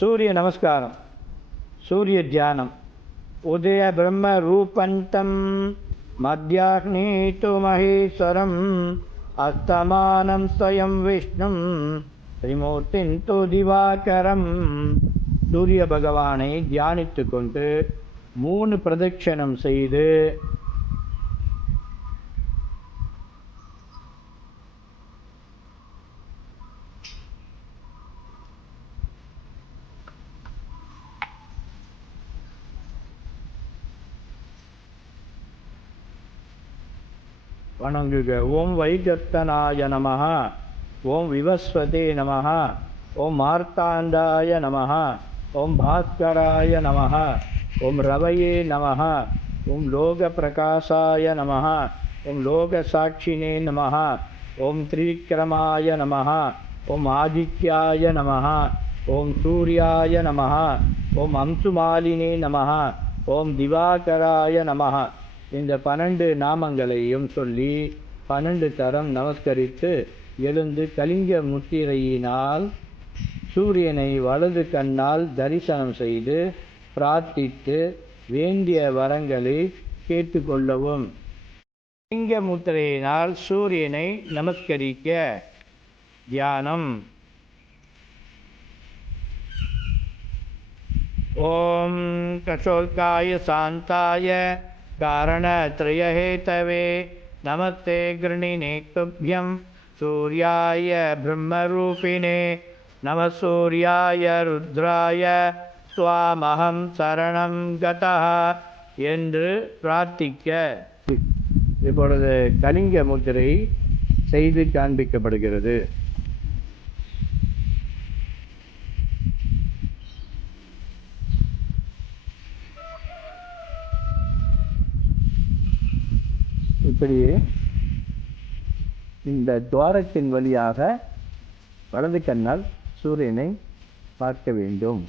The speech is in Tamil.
சூரிய நமஸ்காரம் சூரிய தியானம் உதய பிரம்ம ரூபந்தம் மத்தியாக்னீத்து மகேஸ்வரம் அஸ்தமானம் ஸ்வயம் விஷ்ணும் ஸ்ரீமூர்த்தின் து திவாகரம். சூரிய பகவானை தியானித்து கொண்டு மூணு பிரதட்சணம் செய்து வணங்குக ஓம் வைகத்தனாய நமஹ ஓம் விவஸ்வதே நமஹ ஓம் மார்த்தாண்டாய நமஹ ஓம் பாஸ்கராய நமஹ ஓம் ரவையே நமஹ ஓம் லோக பிரகாசாய நமஹ ஓம் லோக சாட்சினே நமஹ ஓம் திரிவிக்ரமாய நமஹ ஓம் ஆதித்யாய நமஹ ஓம் சூர்யாய நமஹ ஓம் அம்சுமாலினே நமஹ ஓம் திவாகராய நமஹ இந்த பன்னெண்டு நாமங்களையும் சொல்லி பன்னெண்டு தரம் நமஸ்கரித்து எழுந்து கலிங்க முத்திரையினால் சூரியனை வலது கண்ணால் தரிசனம் செய்து பிரார்த்தித்து வேண்டிய வரங்களை கேட்டுக்கொள்ளவும். லிங்க முத்திரையினால் சூரியனை நமஸ்கரிக்க தியானம். ஓம் கசோல்காய சாந்தாய कारणत्रयहेतवे नमस्ते गृणिने तुभ्यं सूर्याय ब्रह्मरूपिणे नमः सूर्याय रुद्राय स्वामहं சரணம் கதः என்று பிரார்த்திக்க இப்பொழுது கலிங்க முத்திரை செய்து காண்பிக்கப்படுகிறது இப்படியே இந்த துவாரத்தின் வழியாக வலது கண்ணால் சூரியனை பார்க்க வேண்டும்.